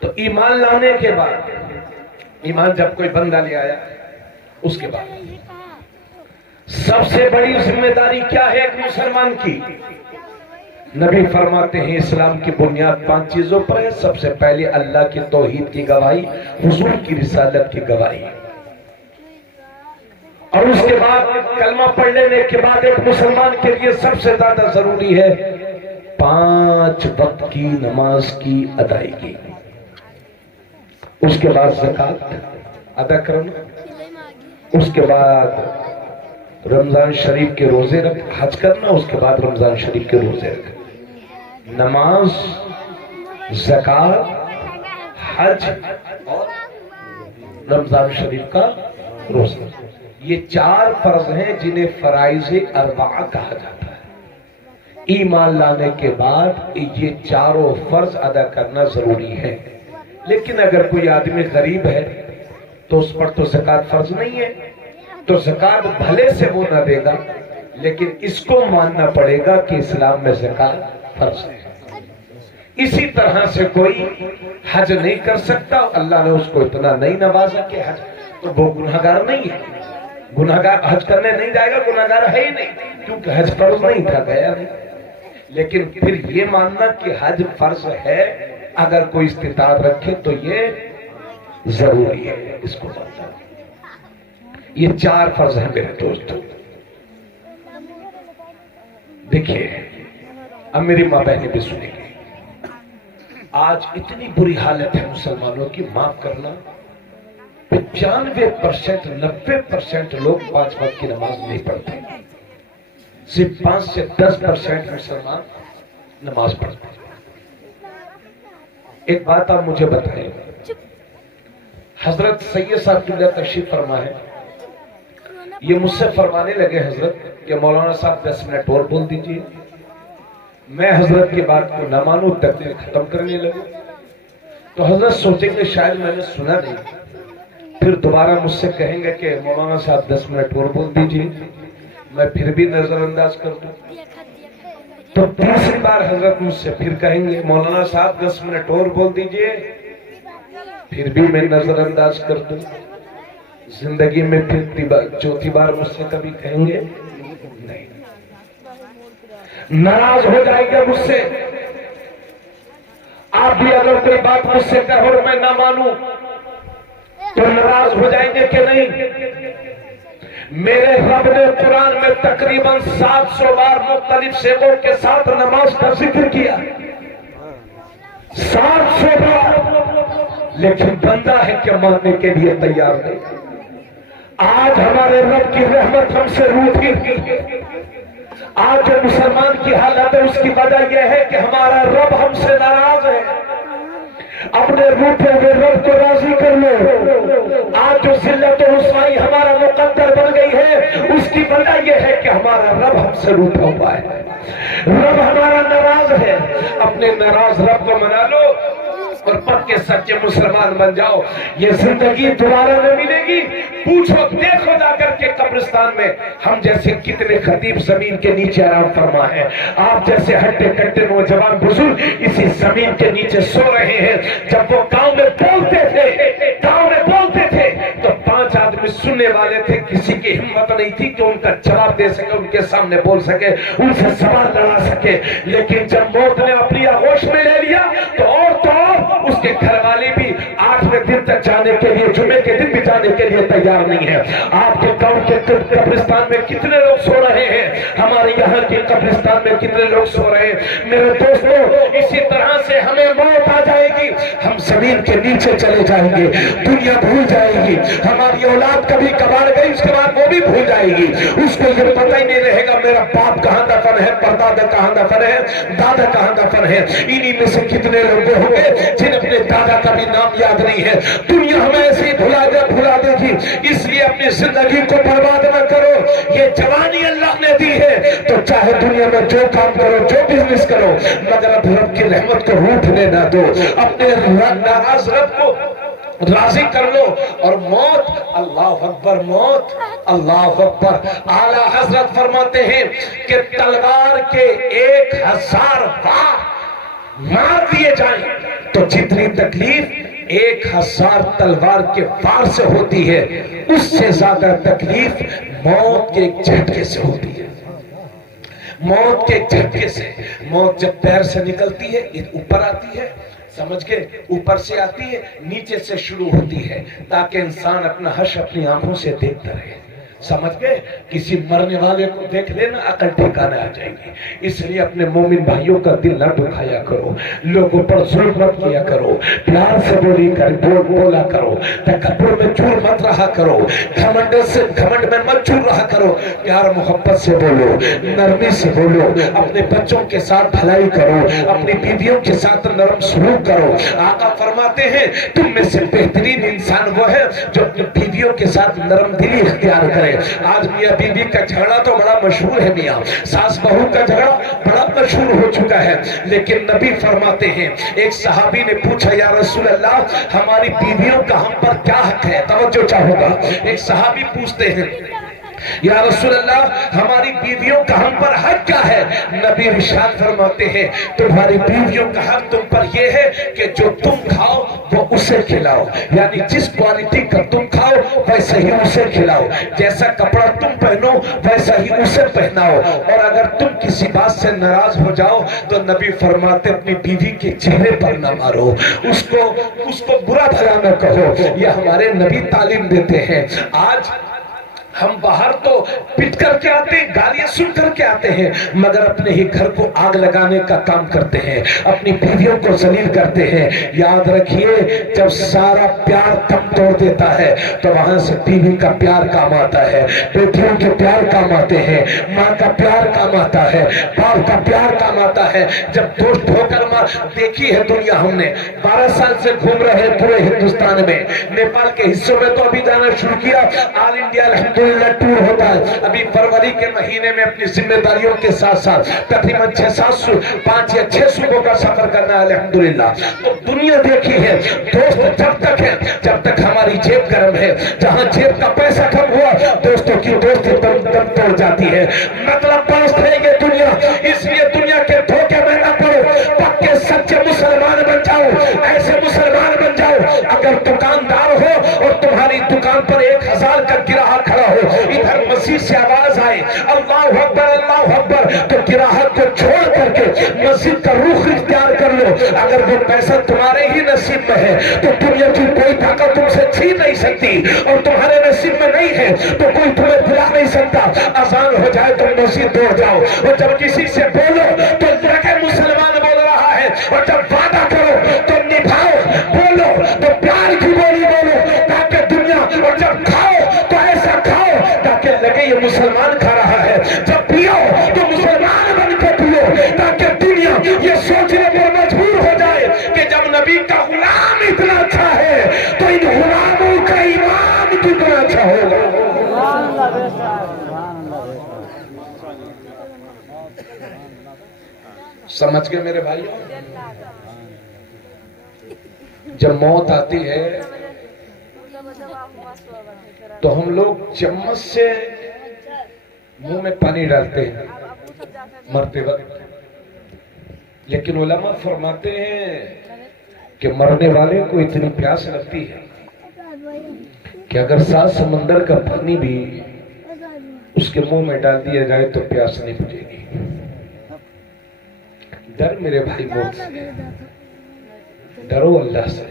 تو ایمان لانے کے بعد، ایمان جب کوئی بندہ لے آیا، اس کے بعد سب سے بڑی ذمہ داری کیا ہے ایک مسلمان کی؟ نبی فرماتے ہیں اسلام کی بنیاد 5 چیزوں پر ہے۔ سب سے پہلے اللہ کی توحید کی گواہی، حضور کی رسالت کی گواہی، اور اس کے بعد کلمہ پڑھ لینے کے بعد ایک مسلمان کے لیے سب سے زیادہ ضروری ہے 5 وقت کی نماز کی ادائیگی، اس کے بعد زکوٰۃ ادا کرنا، اس کے بعد رمضان شریف کے روزے رکھ، حج کرنا، اس کے بعد رمضان شریف کے روزے رکھ، نماز، زکوٰۃ، حج اور رمضان شریف کا روزہ، یہ 4 فرض ہیں جنہیں فرائض اربعہ کہا جاتا ہے۔ ایمان لانے کے بعد یہ 4 فرض ادا کرنا ضروری ہے۔ لیکن اگر کوئی آدمی غریب ہے تو اس پر تو زکوٰۃ فرض نہیں ہے، تو زکوٰۃ بھلے سے وہ نہ دے گا، لیکن اس کو ماننا پڑے گا کہ اسلام میں زکوٰۃ فرض ہے۔ اسی طرح سے کوئی حج نہیں کر سکتا، اللہ نے اس کو اتنا نہیں نوازا کہ حج، تو وہ گناہگار نہیں ہے، گناہگار حج کرنے نہیں جائے گا، گناہگار ہے ہی نہیں، کیونکہ حج فرض نہیں تھا، گیا نہیں۔ لیکن پھر یہ ماننا کہ حج فرض ہے، اگر کوئی استطاعت رکھے تو یہ ضروری ہے، اس کو ماننا۔ یہ 4 فرض ہیں میرے دوستوں۔ دیکھیے اب میری ماں بہنیں بھی سنیں گے، آج اتنی بری حالت ہے مسلمانوں کی، معاف کرنا 95% 90% لوگ 5 وقت کی نماز نہیں پڑھتے، صرف 5 سے 10% مسلمان نماز پڑھتے ہیں۔ ایک بات آپ مجھے بتائیں، حضرت سید صاحب اللہ تشریف فرما ہے، یہ مجھ سے فرمانے لگے حضرت کہ مولانا صاحب 10 منٹ اور بول دیجئے، میں حضرت کی بات کو نہ مانوں، تقریر ختم کرنے لگے، تو حضرت سوچیں گے شاید میں نے سنا نہیں، پھر دوبارہ مجھ سے کہیں گے کہ مولانا صاحب 10 منٹ اور بول دیجئے، میں پھر بھی نظر انداز کر دوں، تو تیسری بار حضرت مجھ سے پھر کہیں گے مولانا صاحب 10 منٹ اور بول دیجئے، پھر بھی میں نظر انداز کر دوں، زندگی میں پھر چوتھی بار مجھ سے کبھی کہیں گے نہیں، ناراض ہو جائے گا مجھ سے۔ آپ بھی اگر کوئی بات مجھ سے کہو اور میں نہ مانوں تو ناراض ہو جائیں گے کہ نہیں؟ میرے رب نے قرآن میں تقریباً 700 بار مختلف صیغوں کے ساتھ نماز کا ذکر کیا، 700 بار، لیکن بندہ ہے کہ ماننے کے لیے تیار نہیں۔ آج ہمارے رب کی رحمت ہم سے روٹھی ہوئی، آج جو مسلمان کی حالت ہے اس کی وجہ یہ ہے کہ ہمارا رب ہم سے ناراض ہے۔ اپنے روٹے ہوئے رب کو راضی کر لو۔ آج جو ذلت و رسوائی ہمارا مقدر بن گئی ہے اس کی وجہ یہ ہے کہ ہمارا رب ہم سے روٹا ہوا ہے، رب ہمارا ناراض ہے۔ اپنے ناراض رب کو منا لو اور پکے سچے مسلمان بن جاؤ، یہ زندگی دوبارہ نہ ملے گی۔ پوچھو دیکھو جا کر کے قبرستان میں ہم جیسے کتنے خطیب زمین کے نیچے آرام فرما ہے، آپ جیسے ہٹے کٹے نوجوان بزرگ اسی زمین کے نیچے سو رہے ہیں۔ جب وہ گاؤں میں بولتے تھے تو 5 آدمی سننے والے تھے، کسی کی ہمت نہیں تھی کہ ان کا جواب دے سکے، ان کے سامنے بول سکے، ان سے سوال لڑا سکے۔ لیکن جب موت نے اپنی آغوش میں لے لیا تو اور اس کے گھر والے بھی 8ویں دن تک جانے کے لیے، جمعے کے دن بھی جانے کے لیے تیار نہیں ہے۔ آپ کے گاؤں کے قبرستان میں کتنے لوگ سو رہے ہیں، ہمارے یہاں کے قبرستان میں کتنے لوگ سو رہے ہیں۔ میرے دوستوں اسی طرح سے ہمیں موت آ جائے گی، ہم زمین کے نیچے چلے جائیں گے، دنیا بھول جائے گی، ہماری اولاد کبھی کبھار گئی اس کے بعد وہ بھی بھول جائے گی، اس کو یہ پتہ ہی نہیں رہے گا میرا باپ کہاں دفن ہے، پردادا کہاں دفن ہے، دادا کہاں دفن ہے۔ انہی میں سے کتنے لوگ ہوں گے جن اپنے دادا کا بھی نام یاد نہیں ہے۔ دنیا ہمیں ایسے بھلا دے گی، اس لیے اپنی زندگی کو برباد نہ کرو۔ یہ جوانی اللہ نے دی ہے تو چاہے دنیا میں جو کام کرو، جو بزنس کرو، مگر اب رب کی رحمت کو روٹنے نہ دو، اپنے ناراض رب کو راضی کر لو۔ اور موت، اللہ اکبر، موت اللہ اکبر۔ اعلیٰ حضرت فرماتے ہیں کہ تلوار کے 1000 بار مار دیے جائیں تو جتنی تکلیف 1000 تلوار کے وار سے ہوتی ہے اس سے زیادہ تکلیف موت کے ایک جھٹکے سے ہوتی ہے. موت کے جھٹکے سے. موت جب پیر سے نکلتی ہے یہ اوپر آتی ہے, سمجھ کے اوپر سے آتی ہے, نیچے سے شروع ہوتی ہے تاکہ انسان اپنا حشر اپنی آنکھوں سے دیکھتا رہے. سمجھ گئے؟ کسی مرنے والے کو دیکھ لینا عقل ٹھکانے آ جائے گی. اس لیے اپنے مومن بھائیوں کا دل نہ دکھایا کرو, لوگوں پر ظلم مت کیا کرو, پیار سے بولا کرو, تکبر میں چور مت رہا کرو, گھمنڈ میں مت چور رہا کرو. پیار محبت سے بولو, نرمی سے بولو, اپنے بچوں کے ساتھ بھلائی کرو, اپنی بیویوں کے ساتھ نرم سلوک کرو. آقا فرماتے ہیں تم میں سے بہترین انسان وہ ہے جو اپنی بیویوں کے ساتھ نرم دلی اختیار کرے. آج میاں بیوی کا جھگڑا تو بڑا مشہور ہے, میاں ساس بہو کا جھگڑا بڑا مشہور ہو چکا ہے. لیکن نبی فرماتے ہیں, ایک صحابی نے پوچھا یا رسول اللہ ہماری بیویوں کا ہم پر کیا حق ہے؟ توجہ چاہوں گا. ایک صحابی پوچھتے ہیں یا رسول اللہ ہماری بیویوں کا ہم پر حق کیا ہے؟ نبی ارشاد فرماتے ہیں تمہاری بیویوں کا حق تم پر یہ ہے کہ جو تم کھاؤ وہ اسے کھلاؤ, یعنی جس کوالٹی کا تم کھاؤ ویسا ہی اسے کھلاؤ, جیسا کپڑا تم پہنو ویسا ہی اسے پہناؤ, اور اگر تم کسی بات سے ناراض ہو جاؤ تو نبی فرماتے اپنی بیوی کے چہرے پر نہ مارو, اس کو برا بھلا نہ کہو. یہ ہمارے نبی تعلیم دیتے ہیں. آج ہم باہر تو پٹ کر کے آتے ہیں, گالیاں سن کر کے آتے ہیں, مگر اپنے ہی گھر کو آگ لگانے کا کام کرتے ہیں, اپنی بیویوں کو ذلیل کرتے ہیں. یاد رکھیے جب سارا پیار دم توڑ دیتا ہے تو وہاں سے بیوی کا پیار کام آتا ہے, بیٹیوں کے پیار کام آتے ہیں, ماں کا پیار کام آتا ہے, باپ کا پیار کام آتا ہے. جب دوست ٹھوکر مار دیکھی ہے دنیا, ہم نے 12 سال سے گھوم رہے ہیں پورے ہندوستان میں, نیپال کے حصوں میں تو ابھی جانا شروع کیا, آل انڈیا الحمدللہ ٹور ہوتا ہے. ابھی فروری کے مہینے میں اپنی ذمہ داریوں کے ساتھ ساتھ تقریباً 5 یا 6 صوبوں کا سفر کرنا ہے الحمدللہ. تو دنیا دیکھی ہے دوست جب تک ہے جب تک ہماری جیب گرم ہے, جہاں جیب کا پیسہ کم ہوا دوستوں کی دوستی دم توڑ جاتی ہے. مطلب پاس ہے یہ دنیا, اس لیے دنیا کے دھوکے میں نہ پڑو, پکے سچے مسلمان بن جاؤ, ایسے مسلمان بن جاؤ. اگر دکاندار ہو اور تمہاری دکان پر 1000 کا گراہک کھڑا ہو, ادھر مسجد سے آواز آئے اللہ اکبر, تو گراہک کو چھوڑ کر کے مسجد کا رخ اختیار کر لو. اگر وہ پیسہ تمہارے ہی نصیب میں ہے تو دنیا کی کوئی طاقت تم سے چھین نہیں سکتی, اور تمہارے نصیب میں نہیں ہے تو کوئی تمہیں بلا نہیں سکتا. اذان ہو جائے تو مسجد دوڑ جاؤ, اور جب کسی سے بولو تو لگے مسلمان بول رہا ہے, اور جب وعدہ کرو تو نبھاؤ, بولو تو پیار کی بولی بولو تاکہ دنیا, اور جب کھاؤ تو ایسا کھاؤ تاکہ لگے یہ مسلمان کھا رہا ہے, جب پیو تو مسلمان بن کے پیو تاکہ دنیا یہ سوچنے پر مجبور ہو جائے کہ جب نبی کا غلام اتنا اچھا ہے تو ان غلاموں کا امام کتنا اچھا ہوگا. سمجھ گئے میرے بھائیوں؟ جب موت آتی ہے تو ہم لوگ چمچ سے منہ میں پانی ڈالتے ہیں مرتے وقت, لیکن علماء فرماتے ہیں کہ مرنے والے کو اتنی پیاس لگتی ہے کہ اگر 7 سمندر کا پانی بھی اس کے منہ میں ڈال دیا جائے تو پیاس نہیں بجھے گی. ڈر میرے بھائی موت سے, ڈرو اللہ سے.